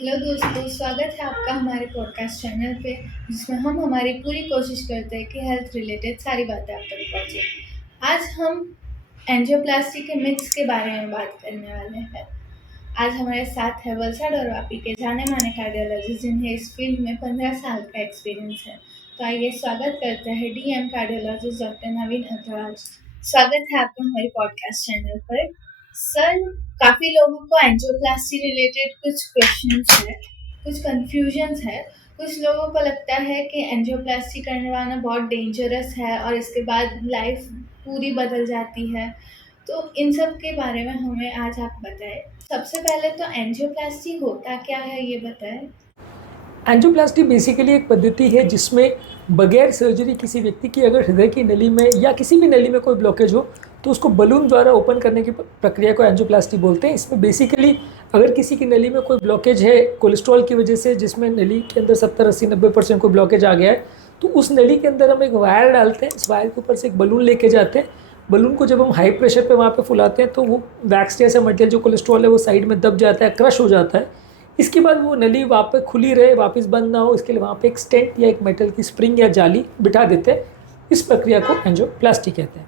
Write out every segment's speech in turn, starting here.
Hello दोस्तों, स्वागत है आपका हमारे पॉडकास्ट चैनल पे, जिसमें हम हमारी पूरी कोशिश करते हैं कि हेल्थ रिलेटेड सारी बातें आप तक पहुँचे। आज हम एंजियोप्लास्टी के मिथ्स के बारे में बात करने वाले हैं। आज हमारे साथ है वलसाड और वापी के जाने माने कार्डियोलॉजिस्ट, जिन्हें इस फील्ड में 15 साल का एक्सपीरियंस है। तो आइए स्वागत करते हैं डीएम कार्डियोलॉजिस्ट डॉक्टर नवीन अग्रवाल। स्वागत है आपका हमारे पॉडकास्ट चैनल पर। सर, काफ़ी लोगों को एंजियोप्लास्टी रिलेटेड कुछ क्वेश्चंस है, कुछ कंफ्यूजन्स है। कुछ लोगों को लगता है कि एंजियोप्लास्टी करने वाला बहुत डेंजरस है और इसके बाद लाइफ पूरी बदल जाती है। तो इन सब के बारे में हमें आज आप बताएं। सबसे पहले तो एंजियोप्लास्टी होता क्या है, ये बताएं। एंजियोप्लास्टी बेसिकली एक पद्धति है जिसमें बगैर सर्जरी किसी व्यक्ति की अगर हृदय की नली में या किसी भी नली में कोई ब्लॉकेज हो तो उसको बलून द्वारा ओपन करने की प्रक्रिया को एंजियोप्लास्टी बोलते हैं। इसमें बेसिकली अगर किसी की नली में कोई ब्लॉकेज है कोलेस्ट्रॉल की वजह से, जिसमें नली के अंदर 70-80-90% कोई ब्लॉकेज आ गया है, तो उस नली के अंदर हम एक वायर डालते हैं। इस वायर के ऊपर से एक बलून लेके जाते हैं। बलून को जब हम हाई प्रेशर पे वहाँ पे फुलाते हैं तो वो वैक्स जैसा मटेरियल जो कोलेस्ट्रॉल है वो साइड में दब जाता है, क्रश हो जाता है। इसके बाद वो नली वहाँ पे खुली रहे, वापस बंद ना हो, इसके लिए वहाँ पे एक स्टेंट या एक मेटल की स्प्रिंग या जाली बिठा देते हैं। इस प्रक्रिया को एंजियोप्लास्टी कहते हैं।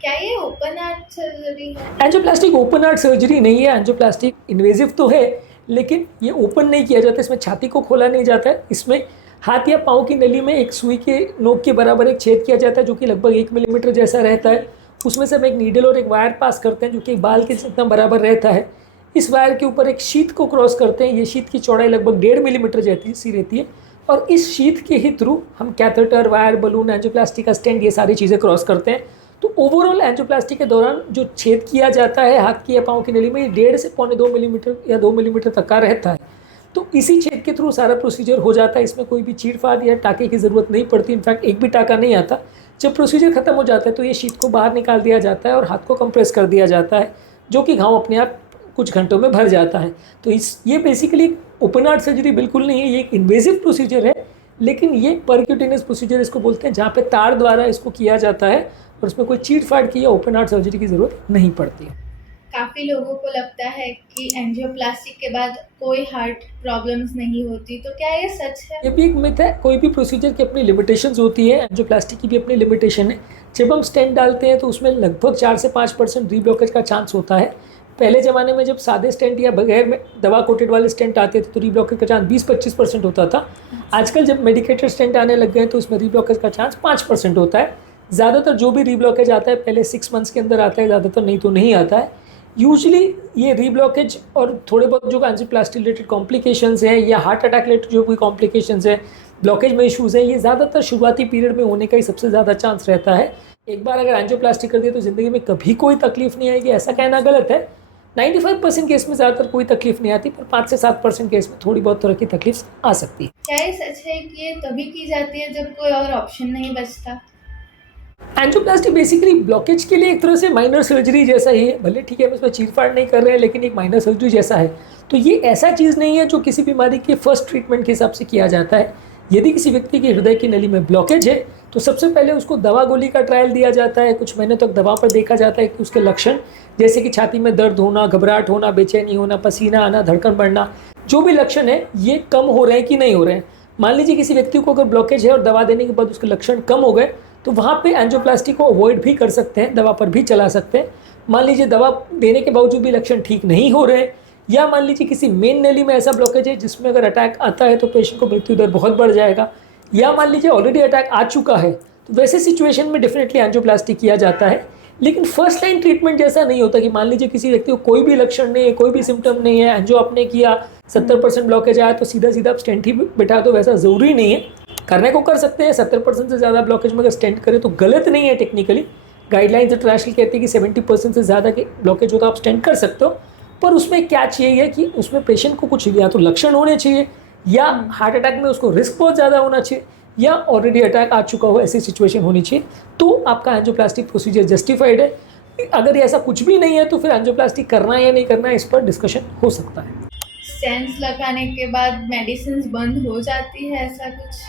क्या ये ओपन हार्ट सर्जरी है? एंजियोप्लास्टिक ओपन हार्ट सर्जरी नहीं है। एंजियोप्लास्टिक इन्वेजिव तो है, लेकिन ये ओपन नहीं किया जाता। इसमें छाती को खोला नहीं जाता है। इसमें हाथ या पाँव की नली में एक सुई के नोक के बराबर एक छेद किया जाता है जो कि लगभग 1 मिलीमीटर जैसा रहता है। उसमें से हम एक नीडल और एक वायर पास करते हैं जो कि बाल के जितना बराबर रहता है। इस वायर के ऊपर एक शीथ को क्रॉस करते हैं। ये शीथ की चौड़ाई लगभग 1.5 मिलीमीटर जैसी रहती है और इस शीथ के ही थ्रू हम कैथेटर, वायर, बलून, एंजियोप्लास्टी का स्टेंट, ये सारी चीज़ें क्रॉस करते हैं। तो ओवरऑल एंजियोप्लास्टी के दौरान जो छेद किया जाता है हाथ की या पाँव की नली में, 1.5 से 1.25 मिलीमीटर या 2 मिलीमीटर तक का रहता है। तो इसी छेद के थ्रू सारा प्रोसीजर हो जाता है। इसमें कोई भी चीड़-फाड़ या टाँके की ज़रूरत नहीं पड़ती। इनफैक्ट एक भी टाँका नहीं आता। जब प्रोसीजर खत्म हो जाता है तो ये शीट को बाहर निकाल दिया जाता है और हाथ को कंप्रेस कर दिया जाता है, जो कि घाव अपने आप कुछ घंटों में भर जाता है। तो ये बेसिकली ओपन हार्ट सर्जरी बिल्कुल नहीं है। ये एक इन्वेजिव प्रोसीजर है, लेकिन ये परक्यूटेनियस प्रोसीजर इसको बोलते हैं, जहाँ पे तार द्वारा इसको किया जाता है और उसमें कोई चीड़-फाड़ की या ओपन हार्ट सर्जरी की ज़रूरत नहीं पड़ती है। काफ़ी लोगों को लगता है कि एंजियोप्लास्टी के बाद कोई हार्ट प्रॉब्लम्स नहीं होती, तो क्या ये सच है? ये भी एक मिथ है। कोई भी प्रोसीजर की अपनी लिमिटेशंस होती है। एंजियोप्लास्टी की भी अपनी लिमिटेशन है। जब हम स्टेंट डालते हैं तो उसमें लगभग 4 से 5% रीब्लॉकेज का चांस होता है। पहले ज़माने में जब सादे स्टेंट या बगैर में दवा कोटेड वाले स्टेंट आते थे तो रीब्लॉकेज का चांस 20-25% होता था। आजकल जब मेडिकेटेड स्टेंट आने लग गए तो उसमें रीब्लॉकेज का चांस 5% होता है। ज़्यादातर जो भी रीब्लॉकेज आता है पहले 6 मंथ्स के अंदर आता है, ज़्यादातर नहीं तो नहीं आता है। यूजुअली ये रीब्लॉकेज और थोड़े बहुत जो एंजियोप्लास्टी रिलेटेड कॉम्प्लिकेशंस हैं या हार्ट अटैक रिलेटेड जो कोई कॉम्प्लिकेशंस हैं, ब्लॉकेज में इशूज़ हैं, ये ज़्यादातर शुरुआती पीरियड में होने का ही सबसे ज़्यादा चांस रहता है। एक बार अगर एंजियोप्लास्टी कर दिया तो ज़िंदगी में कभी कोई तकलीफ नहीं आएगी, ऐसा कहना गलत है। 95% केस में ज़्यादातर कोई तकलीफ नहीं आती, पर 5 से 7% केस में थोड़ी बहुत तरह की तकलीफ आ सकती है। क्या ये सच है कि ये तभी की जाती है जब कोई और ऑप्शन नहीं बचता? एंजियोप्लास्टी बेसिकली ब्लॉकेज के लिए एक तरह से माइनर सर्जरी जैसा ही है। भले ठीक है हम इसमें चीर-फाड़ नहीं कर रहे हैं, लेकिन एक माइनर सर्जरी जैसा है। तो ये ऐसा चीज़ नहीं है जो किसी बीमारी के फर्स्ट ट्रीटमेंट के हिसाब से किया जाता है। यदि किसी व्यक्ति की हृदय की नली में ब्लॉकेज है तो सबसे पहले उसको दवा गोली का ट्रायल दिया जाता है। कुछ महीनों तक दवा पर देखा जाता है कि उसके लक्षण, जैसे कि छाती में दर्द होना, घबराहट होना, बेचैनी होना, पसीना आना, धड़कन बढ़ना, जो भी लक्षण है ये कम हो रहे हैं कि नहीं हो रहे हैं। मान लीजिए किसी व्यक्ति को अगर ब्लॉकेज है और दवा देने के बाद उसके लक्षण कम हो गए तो वहाँ पे एंजियोप्लास्टी को अवॉइड भी कर सकते हैं, दवा पर भी चला सकते हैं। मान लीजिए दवा देने के बावजूद भी लक्षण ठीक नहीं हो रहे हैं, या मान लीजिए किसी मेन नली में ऐसा ब्लॉकेज है जिसमें अगर अटैक आता है तो पेशेंट को मृत्यु दर बहुत बढ़ जाएगा, या मान लीजिए ऑलरेडी अटैक आ चुका है, तो वैसे सिचुएशन में डेफिनेटली एंजियोप्लास्टी किया जाता है। लेकिन फर्स्ट लाइन ट्रीटमेंट जैसा नहीं होता कि मान लीजिए किसी व्यक्ति को कोई भी लक्षण नहीं है, कोई भी सिम्टम नहीं है, एंजियो आपने किया, 70% ब्लॉकेज आया तो सीधा सीधा आप स्टेंट ही बिठा दो, वैसा ज़रूरी नहीं है। करने को कर सकते हैं। 70% से ज़्यादा ब्लॉकेज में अगर स्टेंट करें तो गलत नहीं है टेक्निकली। गाइडलाइंस इंटरनेशनल कहती है कि 70% से ज़्यादा के ब्लॉकेज हो तो आप स्टेंट कर सकते हो, पर उसमें क्या चाहिए है कि उसमें पेशेंट को कुछ या तो लक्षण होने चाहिए, या हार्ट अटैक में उसको रिस्क बहुत ज़्यादा होना चाहिए, या ऑलरेडी अटैक आ चुका हो, ऐसी सिचुएशन होनी चाहिए, तो आपका एंजियोप्लास्टिक प्रोसीजर जस्टिफाइड है। अगर ऐसा कुछ भी नहीं है तो फिर एंजियोप्लास्टी करना है या नहीं करना है, इस पर डिस्कशन हो सकता है। स्टेंट्स लगाने के बाद मेडिसिन बंद हो जाती है, ऐसा कुछ?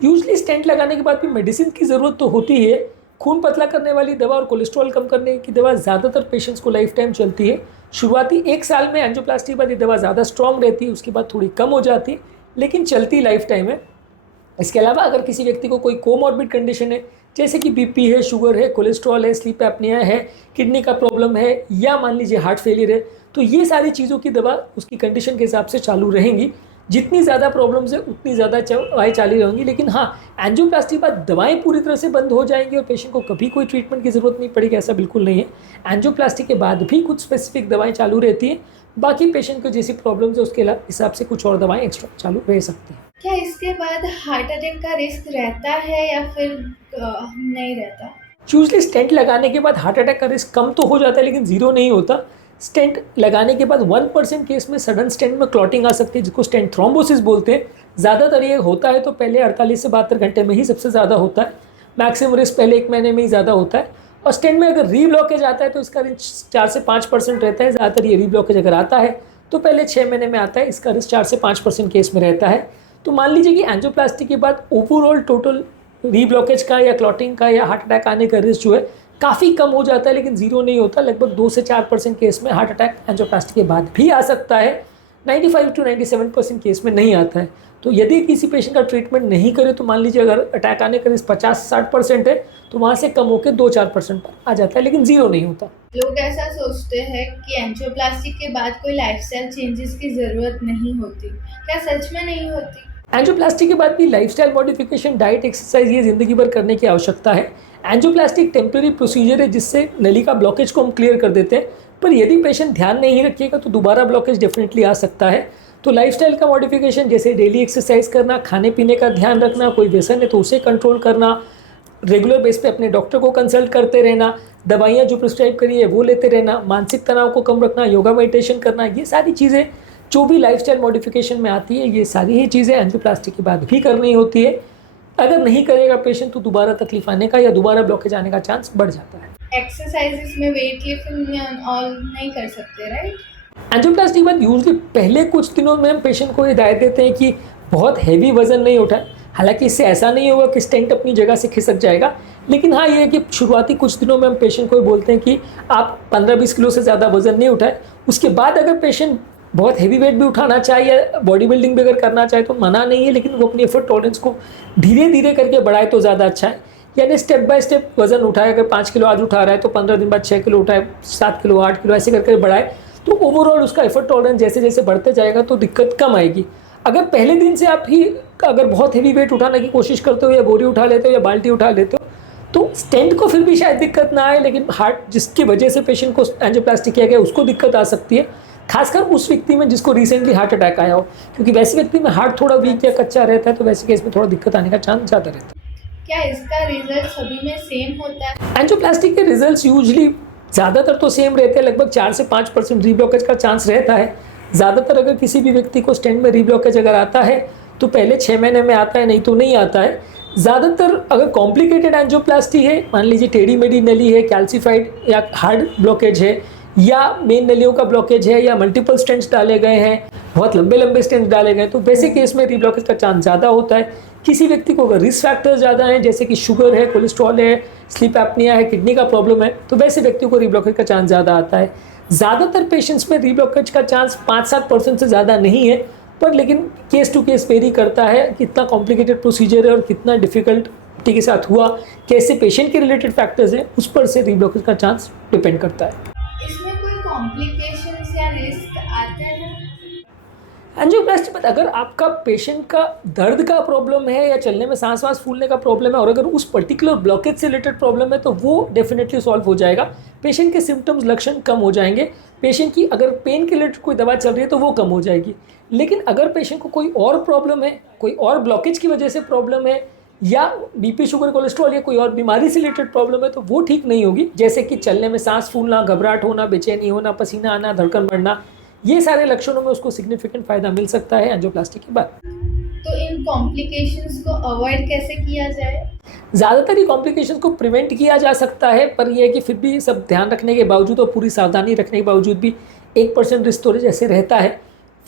यूजली स्टेंट लगाने के बाद भी मेडिसिन की ज़रूरत तो होती है। खून पतला करने वाली दवा और कोलेस्ट्रॉल कम करने की दवा ज़्यादातर पेशेंट्स को लाइफ टाइम चलती है। शुरुआती 1 साल में एंजियोप्लास्टी के बाद ये दवा ज़्यादा स्ट्रॉन्ग रहती है, उसके बाद थोड़ी कम हो जाती है, लेकिन चलती लाइफ टाइम है। इसके अलावा अगर किसी व्यक्ति को कोई कोमॉर्बिड कंडीशन है, जैसे कि बीपी है, शुगर है, कोलेस्ट्रॉल है, स्लीप एपनिया है, किडनी का प्रॉब्लम है, या मान लीजिए हार्ट फेलियर है, तो ये सारी चीज़ों की दवा उसकी कंडीशन के हिसाब से चालू रहेंगी। जितनी ज़्यादा प्रॉब्लम्स है उतनी ज़्यादा दवाएँ चालू रहेंगी। लेकिन हाँ, एंजियोप्लास्टी के बाद दवाएँ पूरी तरह से बंद हो जाएंगी और पेशेंट को कभी कोई ट्रीटमेंट की ज़रूरत नहीं पड़ेगी, ऐसा बिल्कुल नहीं है। एंजियोप्लास्टी के बाद भी कुछ स्पेसिफिक दवाएँ चालू रहती हैं, बाकी पेशेंट को जैसी प्रॉब्लम्स है उसके हिसाब से कुछ और दवाएँ एक्स्ट्रा चालू रह सकती हैं। क्या इसके बाद हार्ट अटैक का रिस्क रहता है या फिर नहीं रहता? यूजली स्टेंट लगाने के बाद हार्ट अटैक का रिस्क कम तो हो जाता है, लेकिन ज़ीरो नहीं होता। स्टेंट लगाने के बाद 1% केस में सडन स्टेंट में क्लॉटिंग आ सकती है, जिसको स्टेंट थ्रोम्बोसिस बोलते हैं। ज़्यादातर ये होता है तो पहले 48 से 72 घंटे में ही सबसे ज़्यादा होता है। मैक्सिमम रिस्क पहले 1 महीने में ही ज़्यादा होता है। और स्टेंट में अगर रीब्लॉकेज आता है तो इसका रिस्क 4 से 5% रहता है। ज़्यादातर ये रीब्लॉकेज अगर आता है तो पहले 6 महीने में आता है, इसका रिस्क 4 से 5% केस में रहता है। तो मान लीजिए कि एंजियोप्लास्टी के बाद ओवरऑल टोटल रीब्लॉकेज का या क्लॉटिंग का या हार्ट अटैक आने का रिस्क जो है काफ़ी कम हो जाता है, लेकिन ज़ीरो नहीं होता। लगभग 2 से 4% केस में हार्ट अटैक एंजियोप्लास्टी के बाद भी आ सकता है। 95 to 97% केस में नहीं आता है। तो यदि किसी पेशेंट का ट्रीटमेंट नहीं करे तो मान लीजिए अगर अटैक आने का रिस्क 50-60% है तो वहाँ से कम होकर 2-4% पर आ जाता है, लेकिन ज़ीरो नहीं होता। लोग ऐसा सोचते हैं कि एंजियोप्लास्टी के बाद कोई लाइफस्टाइल चेंजेस की ज़रूरत नहीं होती। क्या सच में नहीं होती? एंजियोप्लास्टी के बाद भी लाइफस्टाइल मॉडिफिकेशन, डाइट, एक्सरसाइज ये ज़िंदगी भर करने की आवश्यकता है। एंजियोप्लास्टी एक टेम्पररी प्रोसीजर है जिससे नली का ब्लॉकेज को हम क्लियर कर देते हैं, पर यदि पेशेंट ध्यान नहीं रखिएगा तो दोबारा ब्लॉकेज डेफिनेटली आ सकता है। तो लाइफस्टाइल का मॉडिफिकेशन जैसे डेली एक्सरसाइज करना, खाने पीने का ध्यान रखना, कोई व्यसन है तो उसे कंट्रोल करना, रेगुलर बेस पे अपने डॉक्टर को कंसल्ट करते रहना, दवाइयाँ जो प्रिस्क्राइब करी है वो लेते रहना, मानसिक तनाव को कम रखना, योगा मेडिटेशन करना, ये सारी चीज़ें जो भी लाइफस्टाइल मॉडिफिकेशन में आती है, ये सारी ही चीज़ें एंजियोप्लास्टी के बाद भी करनी होती है। अगर नहीं करेगा पेशेंट तो दोबारा तकलीफ आने का या दोबारा ब्लॉकेज आने का चांस बढ़ जाता है। एक्सरसाइजेस में वेट लिफ्टिंग ऑल नहीं कर सकते, राइट? एंजियोप्लास्टी के बाद यूजली पहले कुछ दिनों में हम पेशेंट को हिदायत देते हैं कि बहुत हैवी वजन नहीं उठाए। हालांकि इससे ऐसा नहीं होगा कि स्टेंट अपनी जगह से खिसक जाएगा, लेकिन हाँ ये है कि शुरुआती कुछ दिनों में हम पेशेंट को बोलते हैं कि आप 15-20 किलो से ज़्यादा वजन नहीं उठाए। उसके बाद अगर पेशेंट बहुत हैवी वेट भी उठाना चाहे या बॉडी बिल्डिंग भी अगर करना चाहे तो मना नहीं है, लेकिन वो अपनी एफर्ट टॉलरेंस को धीरे धीरे करके बढ़ाए तो ज़्यादा अच्छा है। यानी स्टेप बाय स्टेप वजन उठाए, अगर 5 किलो आज उठा रहा है तो 15 दिन बाद 6 किलो उठाए, 7 किलो, 8 किलो ऐसे करके बढ़ाए, तो ओवरऑल उसका एफर्ट टॉलरेंस जैसे जैसे बढ़ते जाएगा तो दिक्कत कम आएगी। अगर पहले दिन से आप ही अगर बहुत हैवी वेट उठाने की कोशिश करते हो या बोरी उठा लेते हो या बाल्टी उठा लेते हो तो स्टेंट को फिर भी शायद दिक्कत ना आए, लेकिन हार्ट जिसकी वजह से पेशेंट को एंजियोप्लास्टी किया गया उसको दिक्कत आ सकती है, खासकर उस व्यक्ति में जिसको रिसेंटली हार्ट अटैक आया हो, क्योंकि वैसे व्यक्ति में हार्ट थोड़ा वीक या कच्चा रहता है तो वैसे केस में थोड़ा दिक्कत आने का चांस ज़्यादा रहता है। क्या इसका रिजल्ट सभी में सेम होता है? एंजियोप्लास्टी के रिजल्ट्स यूजली ज़्यादातर तो सेम रहते हैं, लगभग 4 से 5% रीब्लॉकेज का चांस रहता है। ज़्यादातर अगर किसी भी व्यक्ति को स्टेंट में रीब्लॉकेज अगर आता है तो पहले 6 महीने में आता है, नहीं तो नहीं आता है। ज़्यादातर अगर कॉम्प्लिकेटेड एंजियोप्लास्टी है, मान लीजिए टेढ़ी मेढ़ी नली है, कैल्सीफाइड या हार्ड ब्लॉकेज है या मेन नलियों का ब्लॉकेज है या मल्टीपल स्टेंट्स डाले गए हैं, बहुत लंबे लंबे स्टेंट्स डाले गए, तो वैसे केस में रीब्लॉकेज का चांस ज़्यादा होता है। किसी व्यक्ति को अगर रिस्क फैक्टर्स ज़्यादा हैं जैसे कि शुगर है, कोलेस्ट्रॉल है, स्लीप एपनिया है, किडनी का प्रॉब्लम है, तो वैसे व्यक्ति को रीब्लॉकेज का चांस ज़्यादा आता है। ज़्यादातर पेशेंट्स में रीब्लॉकेज का चांस 5-7% से ज़्यादा नहीं है, पर लेकिन केस टू केस वेरी करता है, कितना कॉम्प्लिकेटेड प्रोसीजर है और कितना डिफिकल्टी के साथ हुआ, कैसे पेशेंट के रिलेटेड फैक्टर्स हैं, उस पर से रीब्लॉकेज का चांस डिपेंड करता है। इसमें कोई कॉम्प्लिकेशंस या रिस्क आते हैं? एंजियोप्लास्टी पर अगर आपका पेशेंट का दर्द का प्रॉब्लम है या चलने में सांस वास फूलने का प्रॉब्लम है और अगर उस पर्टिकुलर ब्लॉकेज से रिलेटेड प्रॉब्लम है तो वो डेफिनेटली सॉल्व हो जाएगा। पेशेंट के सिम्टम्स, लक्षण कम हो जाएंगे। पेशेंट की अगर पेन के रिलेटेड कोई दवा चल रही है तो वो कम हो जाएगी। लेकिन अगर पेशेंट को कोई और प्रॉब्लम है, कोई और ब्लॉकेज की वजह से प्रॉब्लम है या बीपी, शुगर, कोलेस्ट्रॉल या कोई और बीमारी से रिलेटेड प्रॉब्लम है तो वो ठीक नहीं होगी, जैसे कि चलने में सांस फूलना, घबराहट होना, बेचैनी होना, पसीना आना, धड़कन बढ़ना, ये सारे लक्षणों में उसको सिग्निफिकेंट फायदा मिल सकता है एंजियोप्लास्टी के बाद। तो इन कॉम्प्लिकेशंस को अवॉइड कैसे किया जाए? ज़्यादातर ये कॉम्प्लिकेशंस को प्रिवेंट किया जा सकता है, पर यह है कि फिर भी सब ध्यान रखने के बावजूद और पूरी सावधानी रखने के बावजूद भी 1% रिस्क तो जैसे रहता है।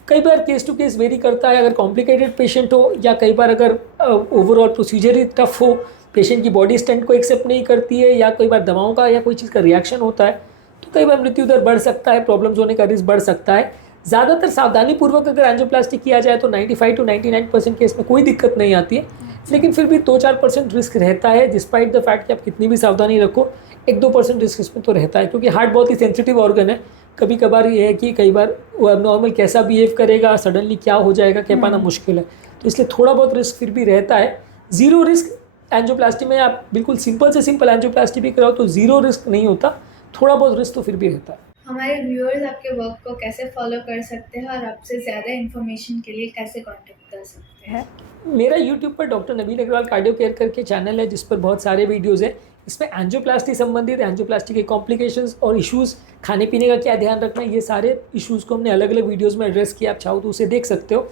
कई बार केस टू केस वेरी करता है, अगर कॉम्प्लिकेटेड पेशेंट हो या कई बार अगर ओवरऑल प्रोसीजर ही टफ हो, पेशेंट की बॉडी स्टेंट को एक्सेप्ट नहीं करती है या कई बार दवाओं का या कोई चीज़ का रिएक्शन होता है, तो कई बार मृत्यु दर बढ़ सकता है, प्रॉब्लम्स होने का रिस्क बढ़ सकता है। ज़्यादातर सावधानीपूर्वक अगर एंजियोप्लास्टी किया जाए तो 95 to 99% केस में कोई दिक्कत नहीं आती है, लेकिन फिर भी 2-4% रिस्क रहता है, डिस्पाइट द फैक्ट कि आप कितनी भी सावधानी रखो, 1-2% रिस्क इसमें तो रहता है, क्योंकि हार्ट बहुत ही सेंसिटिव ऑर्गन है। कभी कभार ये है कि कई बार वो एबनॉर्मल कैसा बिहेव करेगा, सडनली क्या हो जाएगा कह पाना मुश्किल है, तो इसलिए थोड़ा बहुत रिस्क फिर भी रहता है। ज़ीरो रिस्क एंजियोप्लास्टी में आप बिल्कुल सिंपल से सिंपल एंजियोप्लास्टी भी कराओ तो ज़ीरो रिस्क नहीं होता, थोड़ा बहुत रिस्क तो फिर भी रहता है। हमारे व्यूअर्स आपके वर्क को कैसे फॉलो कर सकते हैं और आपसे ज़्यादा इन्फॉर्मेशन के लिए कैसे कांटेक्ट कर सकते हैं? मेरा यूट्यूब पर डॉक्टर नवीन अग्रवाल कार्डियो केयर करके चैनल है, जिस पर बहुत सारे वीडियोज़ हैं। इसमें एंजियोप्लास्टी संबंधित, एंजियोप्लास्टी के कॉम्प्लिकेशंस और इश्यूज़, खाने पीने का क्या ध्यान रखना है, ये सारे इश्यूज़ को हमने अलग अलग वीडियोज़ में एड्रेस किया। आप चाहो तो उसे देख सकते हो।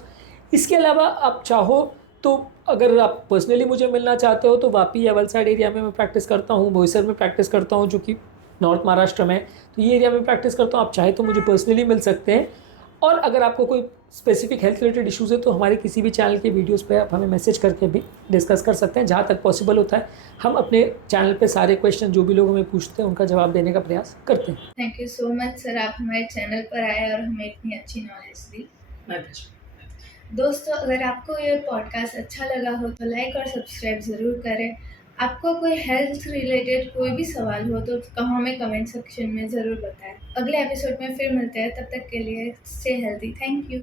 इसके अलावा आप चाहो तो अगर आप पर्सनली मुझे मिलना चाहते हो तो वापी या वलसाड एरिया में मैं प्रैक्टिस करता हूँ, बोईसर में प्रैक्टिस करता हूँ जो कि नॉर्थ महाराष्ट्र में, तो ये एरिया में प्रैक्टिस करता हूँ। आप चाहे तो मुझे पर्सनली मिल सकते हैं। और अगर आपको कोई स्पेसिफिक हेल्थ रिलेटेड इश्यूज़ है तो हमारे किसी भी चैनल के वीडियोस पे आप हमें मैसेज करके भी डिस्कस कर सकते हैं। जहाँ तक पॉसिबल होता है हम अपने चैनल पे सारे क्वेश्चन जो भी लोग हमें पूछते हैं उनका जवाब देने का प्रयास करते हैं। Thank you so much sir, आप हमारे चैनल पर आए और हमें इतनी अच्छी नॉलेज दी। दोस्तों, अगर आपको ये पॉडकास्ट अच्छा लगा हो तो लाइक और सब्सक्राइब ज़रूर करें। आपको कोई हेल्थ रिलेटेड कोई भी सवाल हो तो हमें कमेंट सेक्शन में ज़रूर बताएं। अगले एपिसोड में फिर मिलते हैं, तब तक के लिए स्टे हेल्दी। Thank you.